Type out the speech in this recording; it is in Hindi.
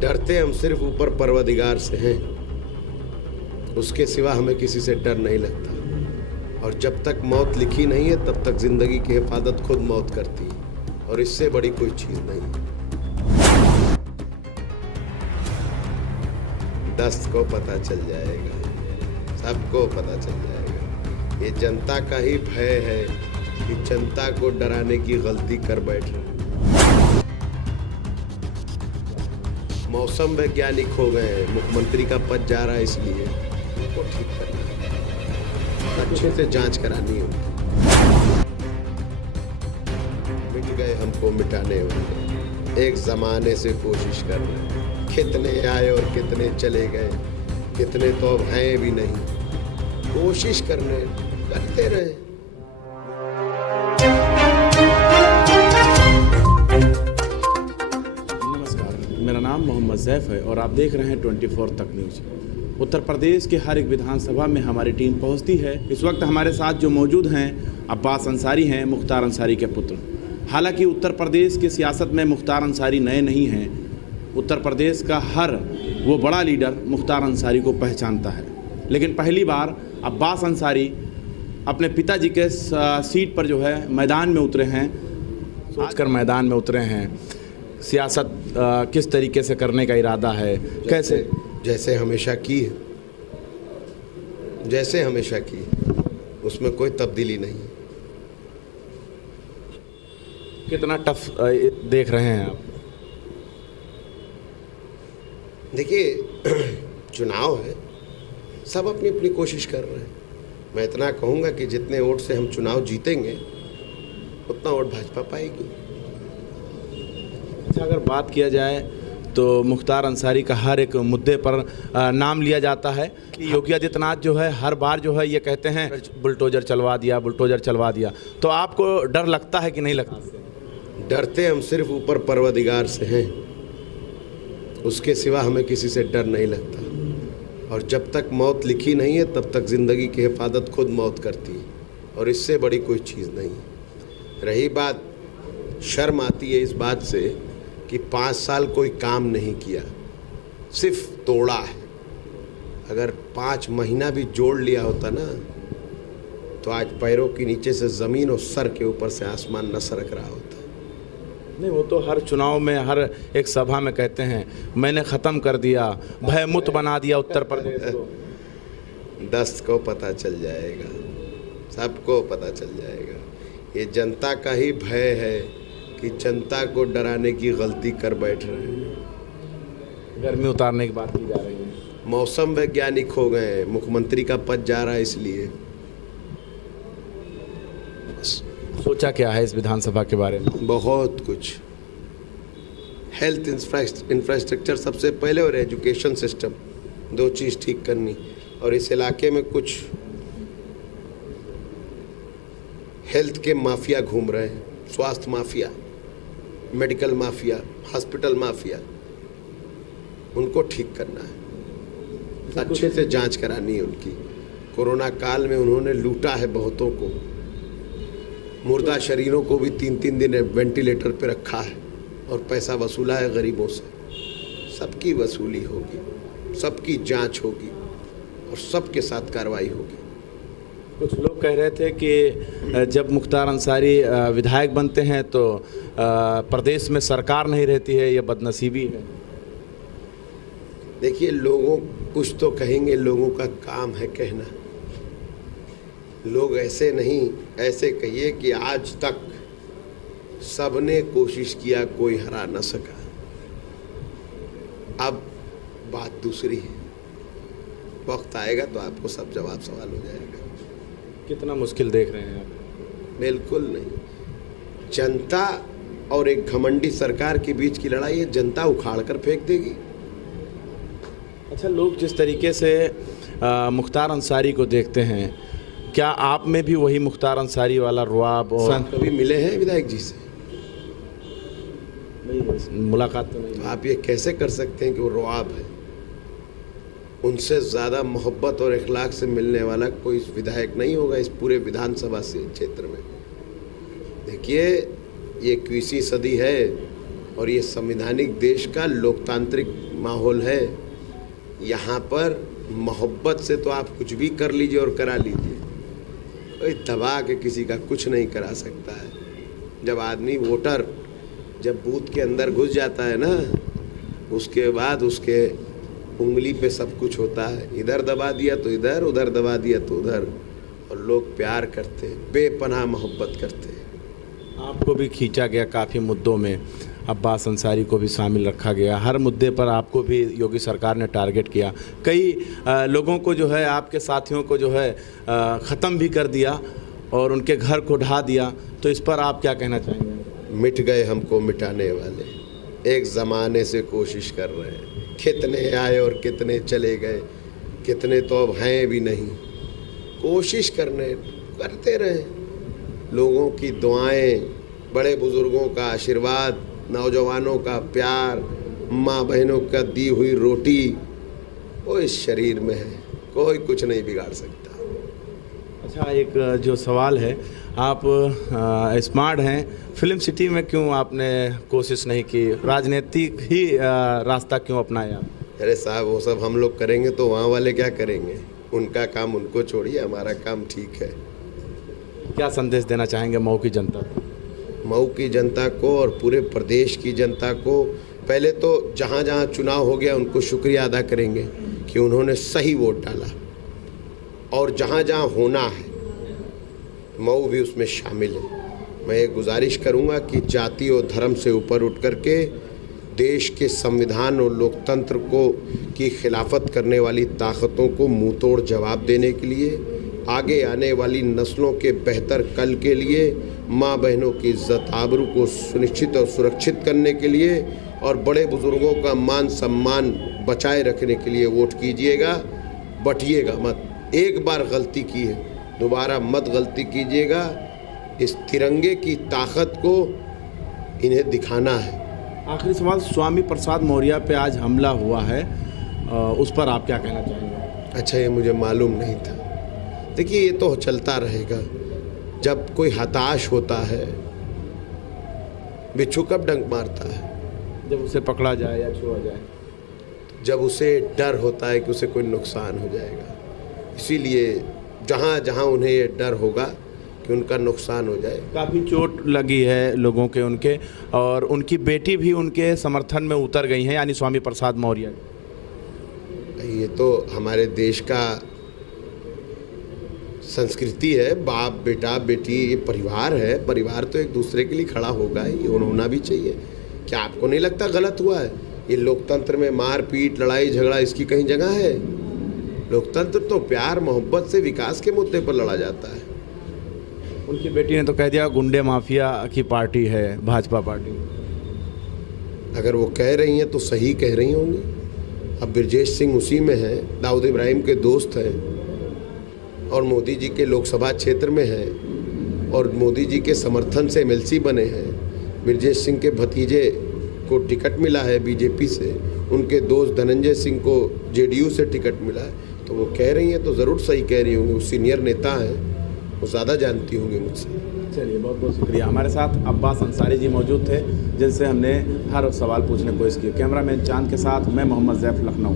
डरते हम सिर्फ ऊपर परवदिगार से हैं, उसके सिवा हमें किसी से डर नहीं लगता। और जब तक मौत लिखी नहीं है तब तक जिंदगी की हिफाजत खुद मौत करती है, और इससे बड़ी कोई चीज नहीं है। दस्त को पता चल जाएगा, सबको पता चल जाएगा। ये जनता का ही भय है कि जनता को डराने की गलती कर बैठे। मौसम वैज्ञानिक हो गए हैं, मुख्यमंत्री का पद जा रहा है, इसलिए उनको ठीक करना है, अच्छे से जांच करानी है। मिट गए हमको मिटाने वाले, एक जमाने से कोशिश कर रहे हैं। कितने आए और कितने चले गए, कितने तो अब हैं भी नहीं। कोशिश करते रहे। मेरा नाम मोहम्मद ज़ैफ़ है और आप देख रहे हैं 24 तक न्यूज़। उत्तर प्रदेश के हर एक विधानसभा में हमारी टीम पहुंचती है। इस वक्त हमारे साथ जो मौजूद हैं अब्बास अंसारी हैं, मुख्तार अंसारी के पुत्र। हालांकि उत्तर प्रदेश की सियासत में मुख्तार अंसारी नए नहीं हैं। उत्तर प्रदेश का हर वो बड़ा लीडर मुख्तार अंसारी को पहचानता है, लेकिन पहली बार अब्बास अंसारी अपने पिताजी के सीट पर जो है मैदान में उतरे हैं। सोचकर मैदान में उतरे हैं, सियासत किस तरीके से करने का इरादा है, कैसे? जैसे हमेशा की है, जैसे हमेशा की, उसमें कोई तब्दीली नहीं। कितना टफ देख रहे हैं आप? देखिए, चुनाव है, सब अपनी अपनी कोशिश कर रहे हैं। मैं इतना कहूँगा कि जितने वोट से हम चुनाव जीतेंगे उतना वोट भाजपा पाएगी। अच्छा, अगर बात किया जाए तो मुख्तार अंसारी का हर एक मुद्दे पर नाम लिया जाता है कि योगी आदित्यनाथ जो है हर बार जो है ये कहते हैं बुलडोजर चलवा दिया, बुलडोजर चलवा दिया। तो आपको डर लगता है कि नहीं लगता? डरते हम सिर्फ ऊपर परवदिगार से हैं, उसके सिवा हमें किसी से डर नहीं लगता। और जब तक मौत लिखी नहीं है तब तक ज़िंदगी की हिफाजत खुद मौत करती है, और इससे बड़ी कोई चीज़ नहीं है। रही बात, शर्म आती है इस बात से कि 5 साल कोई काम नहीं किया, सिर्फ तोड़ा है। अगर 5 महीना भी जोड़ लिया होता ना, तो आज पैरों के नीचे से ज़मीन और सर के ऊपर से आसमान न सरक रहा होता। नहीं, वो तो हर चुनाव में, हर एक सभा में कहते हैं मैंने ख़त्म कर दिया, भयमुक्त बना दिया उत्तर प्रदेश को। दस्त को पता चल जाएगा, सबको पता चल जाएगा। ये जनता का ही भय है कि जनता को डराने की गलती कर बैठ रहे हैं। गर्मी उतारने की बात की जा रही है। मौसम वैज्ञानिक हो गए हैं, मुख्यमंत्री का पद जा रहा है, इसलिए सोचा क्या है इस विधानसभा के बारे में? बहुत कुछ। हेल्थ इंफ्रास्ट्रक्चर सबसे पहले, और एजुकेशन सिस्टम, 2 चीज़ ठीक करनी। और इस इलाके में कुछ हेल्थ के माफिया घूम रहे हैं, स्वास्थ्य mafia, medical mafia, hospital mafia, उनको ठीक करना है, अच्छे से जांच करानी है उनकी। कोरोना काल में उन्होंने लूटा है बहुतों को, मुर्दा शरीरों को भी 3-3 दिन वेंटिलेटर पे रखा है और पैसा वसूला है गरीबों से। सबकी वसूली होगी, सबकी जांच होगी और सबके साथ कार्रवाई होगी। कुछ लोग कह रहे थे कि जब मुख्तार अंसारी विधायक बनते हैं तो प्रदेश में सरकार नहीं रहती है, ये बदनसीबी है। देखिए, लोगों कुछ तो कहेंगे, लोगों का काम है कहना। लोग ऐसे नहीं, ऐसे कहिए कि आज तक सबने कोशिश किया, कोई हरा न सका। अब बात दूसरी है, वक्त आएगा तो आपको सब जवाब सवाल हो जाएगा। कितना मुश्किल देख रहे हैं आप? बिल्कुल नहीं। जनता और एक घमंडी सरकार के बीच की लड़ाई है, जनता उखाड़ कर फेंक देगी। अच्छा, लोग जिस तरीके से मुख्तार अंसारी को देखते हैं, क्या आप में भी वही मुख्तार अंसारी वाला रुआब? और कभी मिले हैं विधायक जी से? नहीं, मुलाकात तो नहीं। आप ये कैसे कर सकते हैं कि वो रुआब है? उनसे ज़्यादा मोहब्बत और इखलाक से मिलने वाला कोई विधायक नहीं होगा इस पूरे विधानसभा से क्षेत्र में। देखिए, ये 21वीं सदी है, और ये संवैधानिक देश का लोकतांत्रिक माहौल है। यहाँ पर मोहब्बत से तो आप कुछ भी कर लीजिए और करा लीजिए, कोई दबा के किसी का कुछ नहीं करा सकता है। जब आदमी वोटर जब बूथ के अंदर घुस जाता है ना, उसके बाद उसके उंगली पे सब कुछ होता है। इधर दबा दिया तो इधर, उधर दबा दिया तो उधर, और लोग प्यार करते हैं, बेपनाह मोहब्बत करते हैं। आपको भी खींचा गया काफ़ी मुद्दों में, अब्बास अंसारी को भी शामिल रखा गया, हर मुद्दे पर आपको भी योगी सरकार ने टारगेट किया। कई लोगों को जो है, आपके साथियों को जो है ख़त्म भी कर दिया और उनके घर को ढा दिया, तो इस पर आप क्या कहना चाहेंगे? मिट गए हमको मिटाने वाले, एक ज़माने से कोशिश कर रहे हैं, कितने आए और कितने चले गए, कितने तो अब हैं भी नहीं। कोशिश करते रहें, लोगों की दुआएं, बड़े बुजुर्गों का आशीर्वाद, नौजवानों का प्यार, माँ बहनों का दी हुई रोटी, वो इस शरीर में है, कोई कुछ नहीं बिगाड़ सकता। अच्छा, एक जो सवाल है, आप स्मार्ट हैं, फिल्म सिटी में क्यों आपने कोशिश नहीं की, राजनीतिक ही रास्ता क्यों अपनाया? अरे साहब, वो सब हम लोग करेंगे तो वहाँ वाले क्या करेंगे? उनका काम उनको छोड़िए, हमारा काम ठीक है। क्या संदेश देना चाहेंगे मऊ की जनता को? मऊ की जनता को और पूरे प्रदेश की जनता को, पहले तो जहाँ जहाँ चुनाव हो गया उनको शुक्रिया अदा करेंगे कि उन्होंने सही वोट डाला, और जहाँ जहाँ होना है मऊ भी उसमें शामिल है। मैं ये गुजारिश करूँगा कि जाति और धर्म से ऊपर उठ करके देश के संविधान और लोकतंत्र को की खिलाफत करने वाली ताकतों को मुंह तोड़ जवाब देने के लिए, आगे आने वाली नस्लों के बेहतर कल के लिए, माँ बहनों की इज्जत आबरू को सुनिश्चित और सुरक्षित करने के लिए, और बड़े बुजुर्गों का मान सम्मान बचाए रखने के लिए वोट कीजिएगा। बटिएगा मत, एक बार गलती की है, दोबारा मत गलती कीजिएगा। इस तिरंगे की ताकत को इन्हें दिखाना है। आखिरी सवाल, स्वामी प्रसाद मौर्य पे आज हमला हुआ है, उस पर आप क्या कहना चाहेंगे? अच्छा, ये मुझे मालूम नहीं था। देखिए, ये तो चलता रहेगा। जब कोई हताश होता है, बिच्छू कब डंक मारता है? जब उसे पकड़ा जाए या छुआ जाए। जब उसे डर होता है कि उसे कोई नुकसान हो जाएगा। इसीलिए जहाँ जहाँ उन्हें ये डर होगा कि उनका नुकसान हो जाए। काफ़ी चोट लगी है लोगों के, उनके, और उनकी बेटी भी उनके समर्थन में उतर गई हैं, यानी स्वामी प्रसाद मौर्य। ये तो हमारे देश का संस्कृति है, बाप बेटा बेटी, ये परिवार है। परिवार तो एक दूसरे के लिए खड़ा होगा ही, होना भी चाहिए। क्या आपको नहीं लगता गलत हुआ है? ये लोकतंत्र में मारपीट, लड़ाई झगड़ा, इसकी कहीं जगह है? लोकतंत्र तो प्यार मोहब्बत से विकास के मुद्दे पर लड़ा जाता है। उनकी बेटी ने तो कह दिया गुंडे माफिया की पार्टी है भाजपा पार्टी। अगर वो कह रही हैं तो सही कह रही होंगी। अब ब्रजेश सिंह उसी में है, दाऊद इब्राहिम के दोस्त हैं, और मोदी जी के लोकसभा क्षेत्र में हैं, और मोदी जी के समर्थन से एमएलसी बने हैं। ब्रजेश सिंह के भतीजे को टिकट मिला है बीजेपी से, उनके दोस्त धनंजय सिंह को जेडीयू से टिकट मिला है। तो वो कह रही हैं तो ज़रूर सही कह रही होंगी। वो सीनियर नेता हैं, वो ज़्यादा जानती होंगी मुझसे। चलिए, बहुत बहुत शुक्रिया। हमारे साथ अब्बास अंसारी जी मौजूद थे, जिनसे हमने हर सवाल पूछने की कोशिश की। कैमरामैन चांद के साथ मैं मोहम्मद ज़ैफ, लखनऊ।